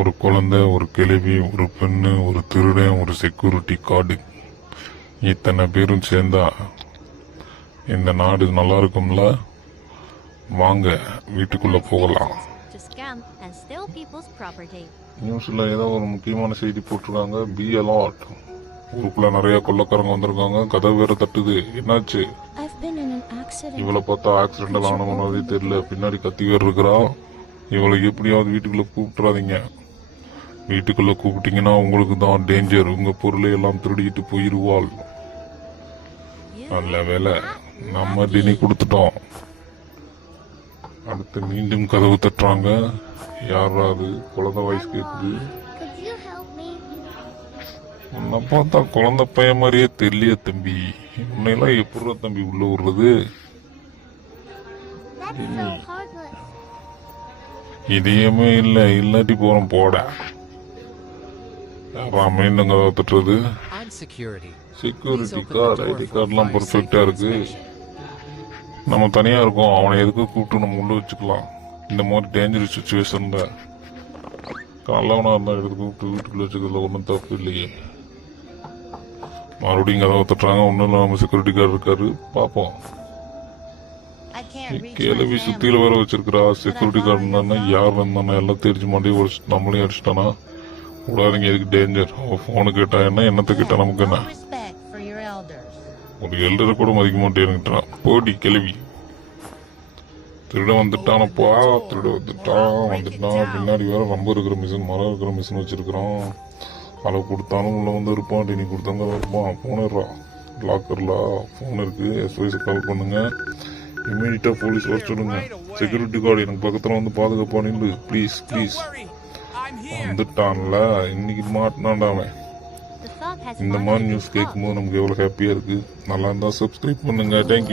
ஒரு குழந்தை, ஒரு கிழவி, ஒரு பெண்ணு, ஒரு திருடன், ஒரு செக்யூரிட்டி கார்டு, இத்தனை பேரும் சேர்ந்தா இந்த நாடு நல்லா இருக்கும்ல. வாங்க வீட்டுக்குள்ள போகலாம். நியூஸ்ல ஏதோ ஒரு முக்கியமான செய்தி போட்டிருக்காங்க. Be alert. ஊருக்குள்ள நிறைய கொள்ளக்காரங்க வந்திருக்காங்க. கதவு வேற தட்டுது. என்னாச்சு? இவளை பார்த்தா ஆக்சிடென்டல் ஆன மாதிரி தெரியல. பின்னாடி கத்தி வேற இருக்கிறா. இவளை எப்படியாவது வீட்டுக்குள்ள கூப்பிட்டுறாதீங்க. வீட்டுக்குள்ள கூப்பிட்டீங்கன்னா உங்களுக்கு தான் டேஞ்சர். உங்க பொருளை எல்லாம் திருடிட்டு போயிருவாள். நல்ல வேலை, நம்ம டினி கொடுத்துட்டோம். அடுத்து மீண்டும் கதவு தட்டுறாங்க. யாராவது? குழந்தை வயசு கேக்குது. உன்னை பார்த்தா குழந்தை பையன் மாதிரியே தெரியலையே தம்பி. உன்னையெல்லாம் எப்படி தம்பி உள்ள விடுறது? இதையுமே இல்ல, இல்லாட்டி போறோம் போட. மீண்டும் கதவை தட்டுறது. செக்யூரிட்டி கார்டு, ஐடி கார்டுலாம் பர்ஃபெக்டா இருக்கு. நம்ம தனியா இருக்கோம். அவனை எதுக்கு கூப்பிட்டு நம்ம உள்ள வச்சுக்கலாம். இந்த மாதிரி டேஞ்சரஸ் சுச்சுவேஷன்ல கல்லவனா இருந்தா எடுத்து கூப்பிட்டு வீட்டுக்குள்ள வச்சுக்கிறதுல ஒன்றும் தப்பு இல்லையே. மறுபடியும் கதவை தட்டுறாங்க. ஒன்றும் இல்லை, நம்ம செக்யூரிட்டி கார்டு இருக்காரு. பார்ப்போம். கேள்வி சுத்தியில வேற வச்சிருக்கிறா. செக்யூரிட்டி கார்டு இருந்தானே யார் இருந்தானே எல்லாம் தெரிஞ்சு மாட்டே நம்மளையும் அடிச்சிட்டானா. விடாதீங்க, எதுக்கு டேஞ்சர். போனு கேட்டா என்ன, என்னத்தை கேட்டா நமக்கு என்ன. ஒரு எல்டரை கூட மதிக்க மாட்டேன்னுட்டான். போடி கிளவி. திருட வந்துட்டானப்பா, திருட வந்துட்டான். பின்னாடி வேற ரொம்ப இருக்கிற மிஷின், மரம் இருக்கிற மிஷின் வச்சிருக்கிறான். அளவு கொடுத்தாலும் உள்ள வந்து இருப்பான். டினி கொடுத்தாங்க இருப்பான். போனிடுறான். லாக்கர்ல போன் இருக்கு. SOS கால் பண்ணுங்க. இமீடியட்டா போலீஸ் வர சொல்லுங்க. செக்யூரிட்டி கார்டு எனக்கு பக்கத்துல வந்து பாதுகாப்பா நின்று ப்ளீஸ் ப்ளீஸ். வந்துட்டான்ல, இன்னைக்கு மாட்டினாண்டாமே. இந்த மாதிரி நியூஸ் கேட்கும்போது நமக்கு எவ்வளவு ஹாப்பியா இருக்கு. நல்லா இருந்தா சப்ஸ்கிரைப் பண்ணுங்க. தேங்க்யூ.